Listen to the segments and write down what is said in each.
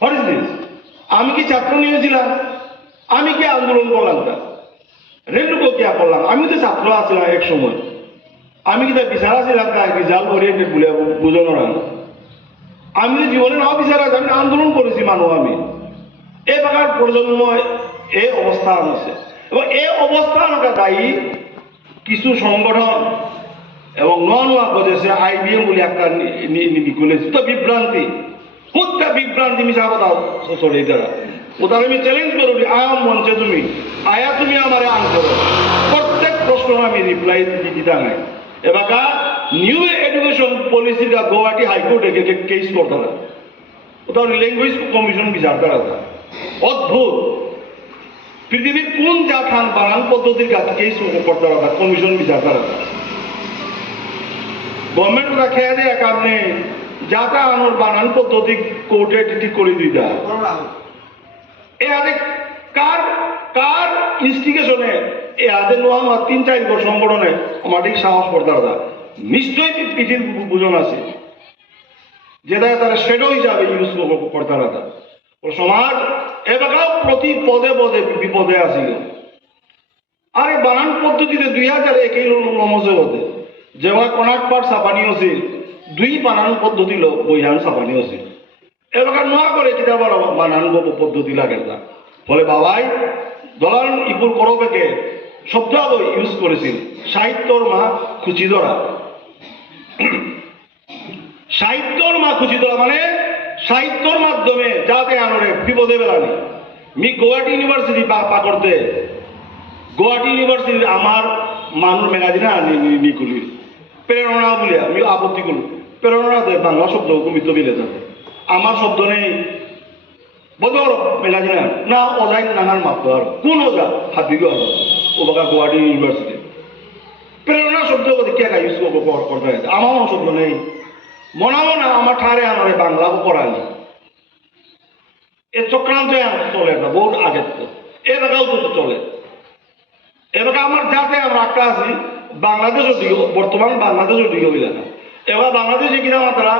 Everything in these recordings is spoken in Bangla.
What is this? আমি কি ছাত্র নিয়েছিলাম? আমি কি আন্দোলন করলাম? তা রেলুকো কি করলাম? আমি তো ছাত্র আছিলাম এক সময়। আমি কি তার বিচার আছিলাম রেজাল্ট ওরিয়েন্টেড বলে বুঝানোর? আমি তো জীবনে নাও বিচার আছে, আমি আন্দোলন করেছি মানুষ। আমি এই বাগার প্রজন্ম এই অবস্থা আনছে, এবং এই অবস্থা আনকা দায়ী কিছু সংগঠন এবং নোয়া করেছে আইবিএম বলে একটা নিকুলেছে। তো বিভ্রান্তি, হত্যা বিভ্রান্তি মিশা কথা চলে তারা। ওদের আমি চ্যালেঞ্জ করবি, আয়াম মঞ্চে তুমি আয়া তুমি আমার আন করো, প্রত্যেক প্রশ্ন আমি রিপ্লাই দিতে নাই। এবার নিউ এডুকেশন পলিসিটা গুয়াহাটি হাইকোর্টে কেস করতে না, ওদের ল্যাঙ্গুয়েজ কমিশন বিচার করা যায়। অদ্ভুত, পৃথিবীর কোন জাঠান বানান পদ্ধতির কাছে কেস করতে পারা, কমিশন বিচার করা যায়। গভর্নমেন্ট ওরা খেয়ে দেয় কাম নেই, যাতা আনোর বানান পদ্ধতি কোর্টে ঠিক করে দিতে। এ আদে কার কার ইনস্টিগেশনে এ আদে নোয়া 3-4 বছর সংগঠনে আমাদের সাহস করতে পারা নিশ্চয়ই পৃথিবীর বুঝন আছে, যেটা তারা শ্রেড হিসাবে ইউজ করতে পারা। সমাজ এবারও প্রতি পদে পদে বিপদে আসিল। আর এই বানান পদ্ধতিতে 2001 নমজে হতে যেভাবে কনাট পাট ছাপানি হয়েছিল, 2 বানান পদ্ধতি বইহান ছাপানি হয়েছিল। এবার নোয়া করে কিনা বানান পদ্ধতি লাগে না। ফলে বাবাই দলান ইপুর করবেকে শব্দ ইউজ করেছিল সাহিত্যর মা খুচি ধরা। সাহিত্যর মা খুচি ধরা মানে সাহিত্যর মাধ্যমে যাতে আনরে বিপদে বেড়ানি। মি গুয়াহাটি ইউনিভার্সিটি পা করতে গুয়াহাটি ইউনিভার্সিটি আমার মানুষ ম্যাগাজিনে নিকুলি প্রেরণা বলে আমি আপত্তি করল। প্রেরণা দেয় বাংলা শব্দ কবিত্ব মিলে যাবে, আমার শব্দ নেই বদর ম্যাগাজিনে না অজাই নানার মাত্র আর কোন অজা হাত দিকে আর ও বাগা গুয়াহাটি ইউনিভার্সিটি প্রেরণা শব্দ কে ইউজ করতে হয়, আমার শব্দ নেই। মনাও না আমার ঠারে আমার বাংলা পড়ানি এ চক্রান্ত চলে না বহু আগে তো এলাকাও তো চলে। এবার আমার যাতে আমরা একটা আছি বাংলাদেশও দিকে, বর্তমান বাংলাদেশও দিকে হইলে না। এবার বাংলাদেশে কিনা তারা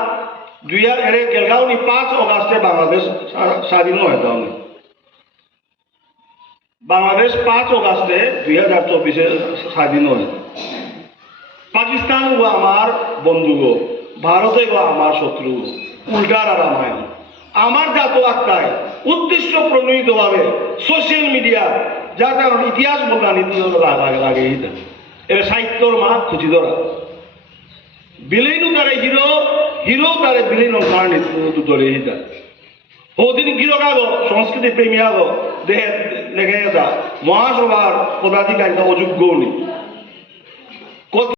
5 অগাস্টে বাংলাদেশ স্বাধীন হয়ে যাও। বাংলাদেশ 5 অগাস্টে 2024 স্বাধীন হয়ে। পাকিস্তান ও আমার বন্ধু গো, ভারতে গো আমার শত্রু, উল্টার আর রামায়ণ। আমার জাত আত্মায় উদ্দেশ্য প্রণোদিত ভাবে সোশ্যাল মিডিয়া যা কারণ ইতিহাস বললাম ইতিহাস লাগে এর সাহিত্যর মা খুঁজি ধরা বিলেনু তারে হিরো, হিরো তারে বিলেন ধরে হিতা ওদিন গিরো গাগো সংস্কৃতি প্রেমী আগো দেহে লেগে মহাসভার পদাধিকারিতা অযোগ্য উনি।